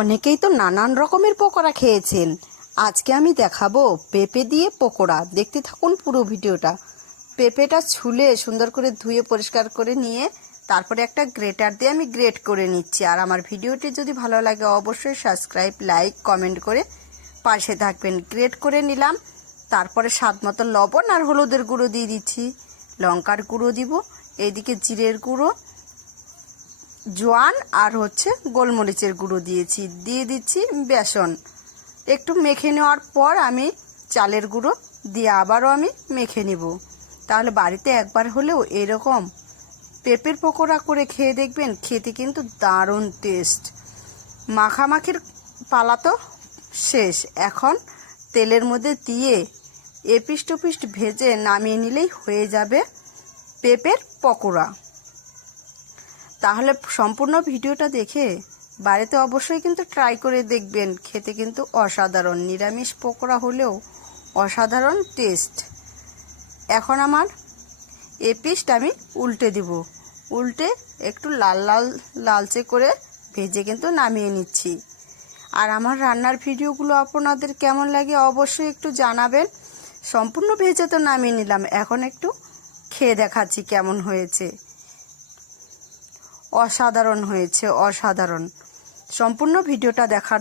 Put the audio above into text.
অনেকেই তো নানান রকমের পকোড়া খেয়েছেন। আজকে আমি দেখাবো পেঁপে দিয়ে পকোড়া। দেখতে থাকুন পুরো ভিডিওটা। পেঁপেটা ছুলে সুন্দর করে ধুয়ে পরিষ্কার করে নিয়ে তারপরে একটা গ্রেটার দিয়ে আমি গ্রেট করে নিচ্ছি। আর আমার ভিডিওটি যদি ভালো লাগে অবশ্যই সাবস্ক্রাইব, লাইক, কমেন্ট করে পাশে থাকবেন। গ্রেট করে নিলাম, তারপরে স্বাদ মতো লবণ আর হলুদের গুঁড়ো দিয়ে দিচ্ছি, লঙ্কার গুঁড়ো দিব, এইদিকে জিরের গুঁড়ো, জোয়ান আর গোলমরিচের গুঁড়ো দিয়ে দিচ্ছি বেসন। একটু মেখে নেওয়ার পর আমি চালের গুঁড়ো দিয়ে আবারও আমি মেখে নেব। তাহলে বাড়িতে একবার হলেও এরকম পেঁপের পকোড়া করে খেয়ে দেখবেন, খেতে কিন্তু দারুণ টেস্ট। মাখামাখির পালা তো শেষ, এখন তেলের মধ্যে দিয়ে এপিষ্ট ওপিষ্ট ভেজে নামিয়ে নিলেই হয়ে যাবে পেঁপের পকোড়া। তাহলে সম্পূর্ণ ভিডিওটা দেখে বাড়িতে অবশ্যই কিন্তু ট্রাই করে দেখবেন, খেতে কিন্তু অসাধারণ। নিরামিষ পকোড়া হলেও অসাধারণ টেস্ট। এখন আমার পিসটা আমি উল্টে দিব, উল্টে একটু লাল লাল লালচে করে ভেজে কিন্তু নামিয়ে নিচ্ছি। আর আমার রান্নার ভিডিওগুলো আপনাদের কেমন লাগে অবশ্যই একটু জানাবেন। সম্পূর্ণ ভেজে তো নামিয়ে নিলাম, এখন একটু খেয়ে দেখাচ্ছি কেমন হয়েছে। অসাধারণ হয়েছে, অসাধারণ। সম্পূর্ণ ভিডিওটা দেখার